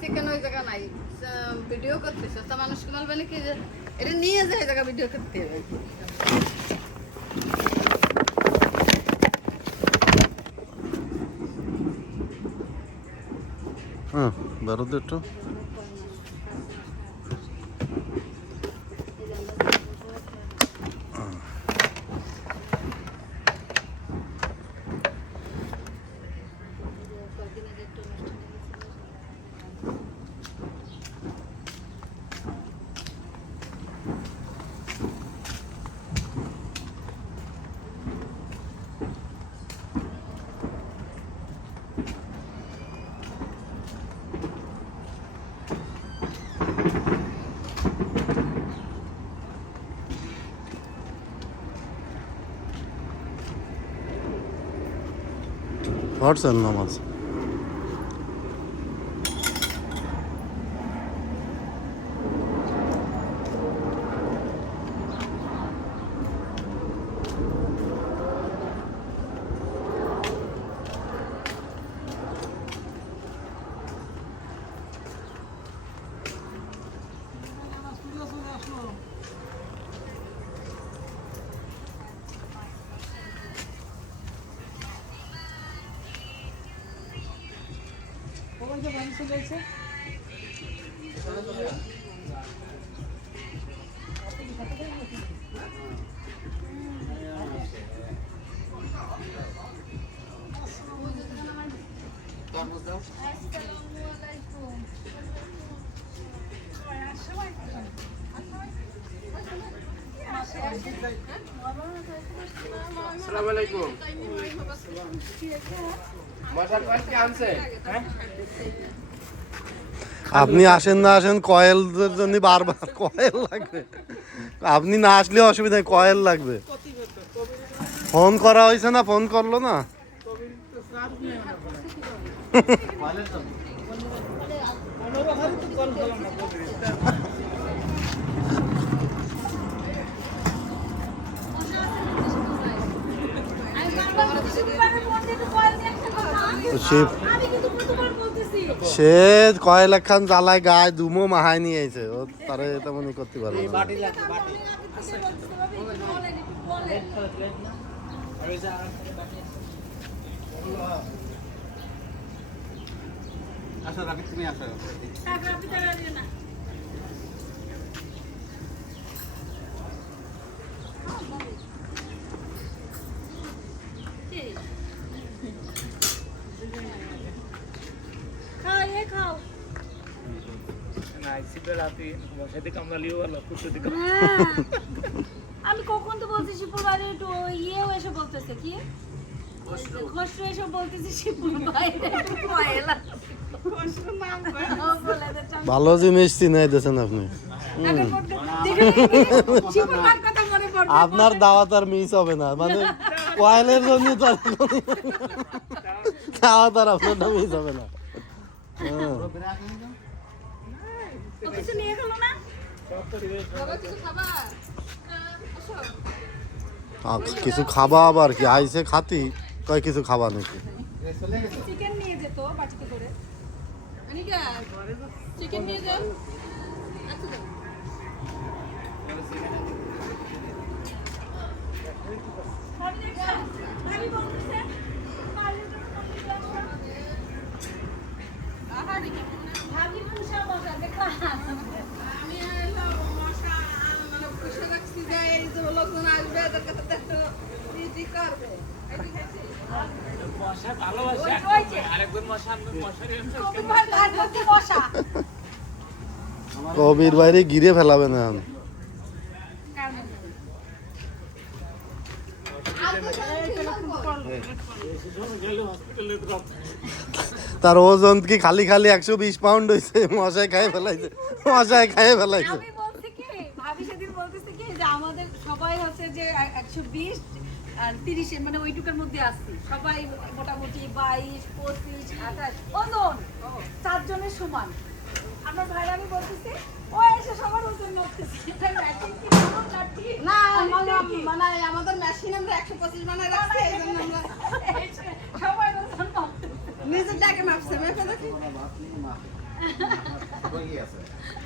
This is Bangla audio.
চিকেন ওই জায়গা নাই, ভিডিও করতেছে তো মানুষকে বলবে নাকি যে এটা নিয়ে যায় এই জায়গা ভিডিও করতে হবে। হ্যাঁ বেরো তো একটু। পড়ছেন নামাজ? আসসালামু আলাইকুম। মশার কয়েল কি আনছে? আপনি আসেন না আসেন কয়েলের জন্য বারবার কয়েল লাগবে। আপনি না আসলে অসুবিধা নেই, কয়েল লাগবে। ফোন করা হয়েছে না? ফোন করলো না? সে কয়েল একখান জ্বালায় গায়ে দুমো মাহায় নিয়ে আইছে, ও তারে তেমনই করতে পারবে না। আমি কখন তো বলছি শিপুর বাড়ি একটু ইয়েও এসে বলতেছে কি খসরু এসে বলতেছে শিপুর বাইরে ভালো জিনিস চিনাই দিয়েছেন আপনি। আপনার দাওয়াত আর মিস হবে না, মানে কয়েলের জন্য দাওয়াত আর আপনার মিস হবে না। কিছু খাবা আবার কি আইসে খাতি কয় কিছু খাবা নাকি? চিকেন নিয়ে যেত বাটিতে করে। চিকেন নিয়ে যান। আমি মশা মানে পুষে রাখছি যে এই যে লোকজন আসবে এদের কাছে একটু রিজি করবে। কবির বাইরে গিরে ফেলাবে না। তার ওজন কি খালি খালি 120 পাউন্ড হয়েছে? মশায় খাই ফেলাইছে, মশায় খাই ফেলাইছে। আমি বলছি কি ভাবি সেদিন বলতেছে কি যে আমাদের সবাই হচ্ছে যে 120 আর 30 মানে ওইটুকার মধ্যে আসছি সবাই মোটামুটি 22, 25, 28 ওজন 4 জনের সমান। আমার ভাই আমি বলতেছি ও এসে সবার ওজন মাপতেছে। এটা ম্যাচিং কি না মানে আমাদের মেশিন আমরা 125 বানায় রাখছি এইজন্য আমরা সবাই ওজন মাপতেছে। নিজের ডাকে মাপছে মেপে দেখি। ছোট ইয়ে আছে